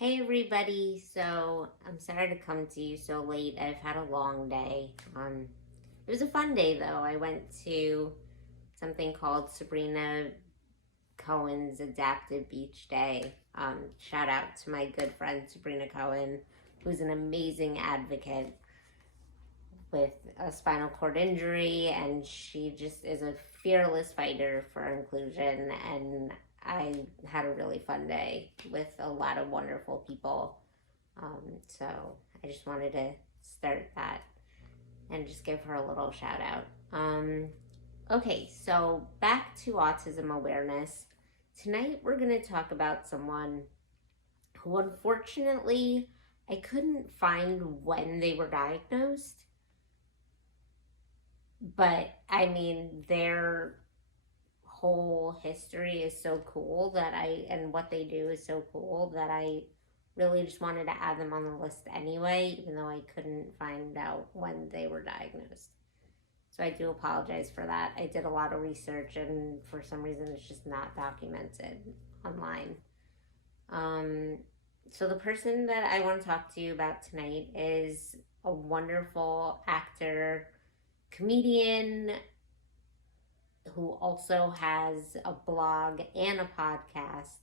Hey everybody, so I'm sorry to come to you so late. I've had a long day. It was a fun day though. I went to something called Sabrina Cohen's Adaptive Beach Day. Shout out to my good friend Sabrina Cohen, who's an amazing advocate with a spinal cord injury, and she just is a fearless fighter for inclusion. And I had a really fun day with a lot of wonderful people. So I just wanted to start that and just give her a little shout out. Okay, so back to autism awareness. Tonight we're going to talk about someone who unfortunately I couldn't find when they were diagnosed, but I mean, their whole history is so cool and what they do is so cool that I really just wanted to add them on the list anyway, even though I couldn't find out when they were diagnosed. So I do apologize for that. I did a lot of research and for some reason it's just not documented online. Um, so the person that I want to talk to you about tonight is a wonderful actor, comedian, who also has a blog and a podcast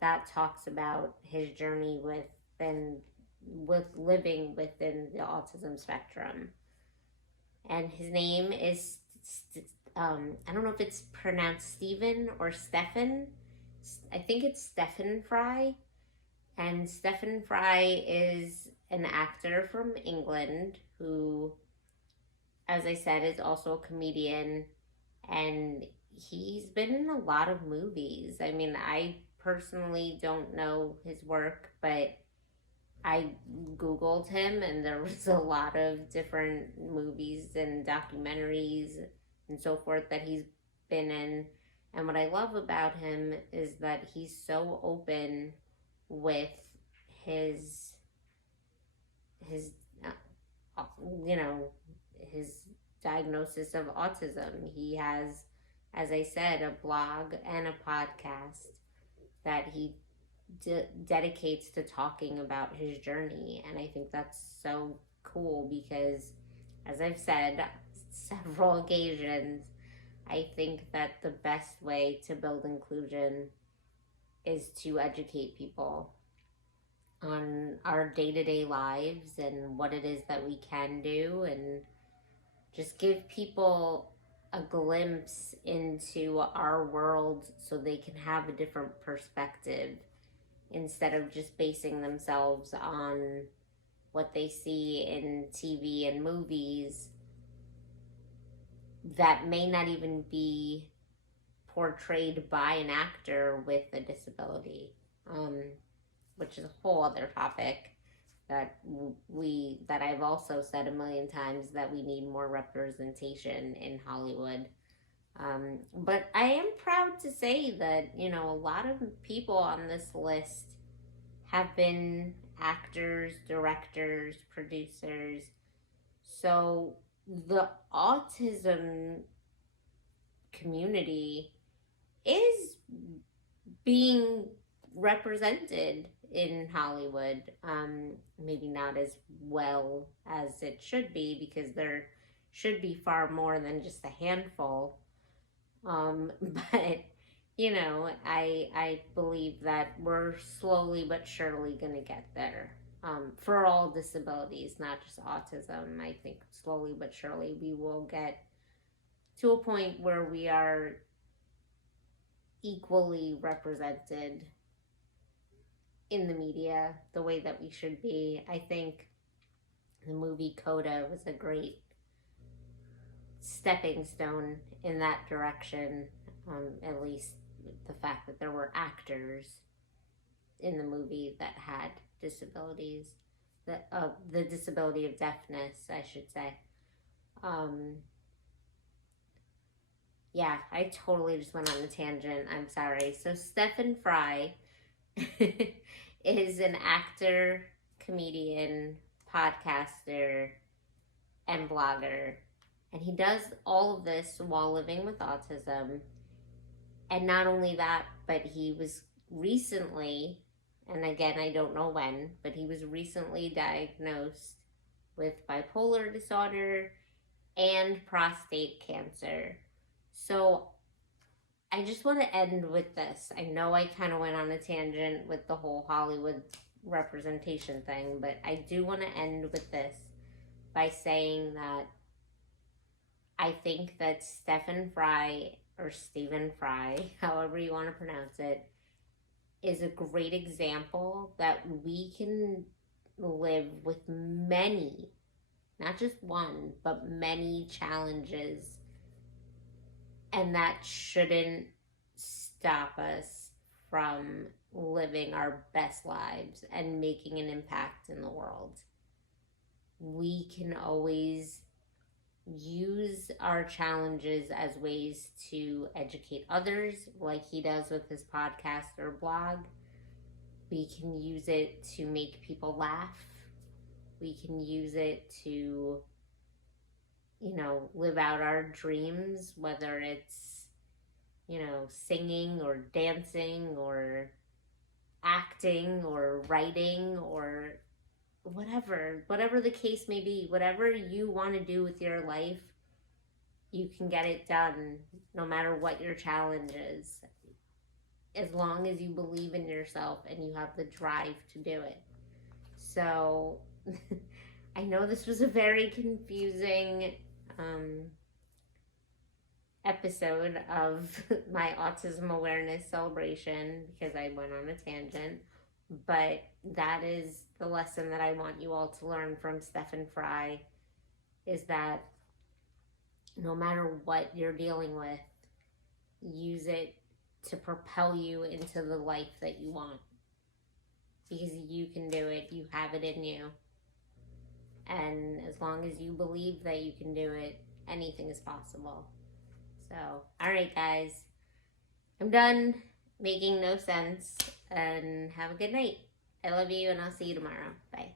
that talks about his journey with living within the autism spectrum. And his name is I don't know if it's pronounced Stephen or Stefan. I think it's Stefan Fry. And Stephen Fry is an actor from England who, as I said, is also a comedian, and he's been in a lot of movies. I mean, I personally don't know his work, but I Googled him and there was a lot of different movies and documentaries and so forth that he's been in. And what I love about him is that he's so open with his his uh, you know his diagnosis of autism. He has, as I said, a blog and a podcast that he dedicates to talking about his journey. And I think that's so cool because, as I've said several occasions, I think that the best way to build inclusion is to educate people on our day-to-day lives and what it is that we can do, and just give people a glimpse into our world so they can have a different perspective instead of just basing themselves on what they see in TV and movies that may not even be portrayed by an actor with a disability, which is a whole other topic that I've also said a million times that we need more representation in Hollywood. But I am proud to say that, a lot of people on this list have been actors, directors, producers. So the autism community is being represented in Hollywood. Maybe not as well as it should be because there should be far more than just a handful. But I believe that we're slowly but surely going to get there. For all disabilities, not just autism. I think slowly but surely we will get to a point where we are equally represented in the media the way that we should be. I think the movie Coda was a great stepping stone in that direction. At least the fact that there were actors in the movie that had disabilities, the disability of deafness, I should say. Yeah, I totally just went on a tangent. I'm sorry. So Stephen Fry is an actor, comedian, podcaster, and blogger. And he does all of this while living with autism. And not only that, but he was recently, and again, I don't know when, but he was recently diagnosed with bipolar disorder and prostate cancer. So I just want to end with this. I know I kind of went on a tangent with the whole Hollywood representation thing, but I do want to end with this by saying that I think that Stephen Fry, or Stephen Fry, however you want to pronounce it, is a great example that we can live with many, not just one, but many challenges, and that shouldn't stop us from living our best lives and making an impact in the world. We can always use our challenges as ways to educate others, like he does with his podcast or blog. We can use it to make people laugh. We can use it to, live out our dreams, whether it's, singing or dancing or acting or writing or whatever the case may be. Whatever you want to do with your life, you can get it done no matter what your challenge is, as long as you believe in yourself and you have the drive to do it. So I know this was a very confusing episode of my autism awareness celebration because I went on a tangent, but that is the lesson that I want you all to learn from Stephen Fry, is that no matter what you're dealing with, use it to propel you into the life that you want, because you can do it. You have it in you, and as long as you believe that you can do it, anything is possible. So, all right, guys, I'm done making no sense, and have a good night. I love you, and I'll see you tomorrow. Bye.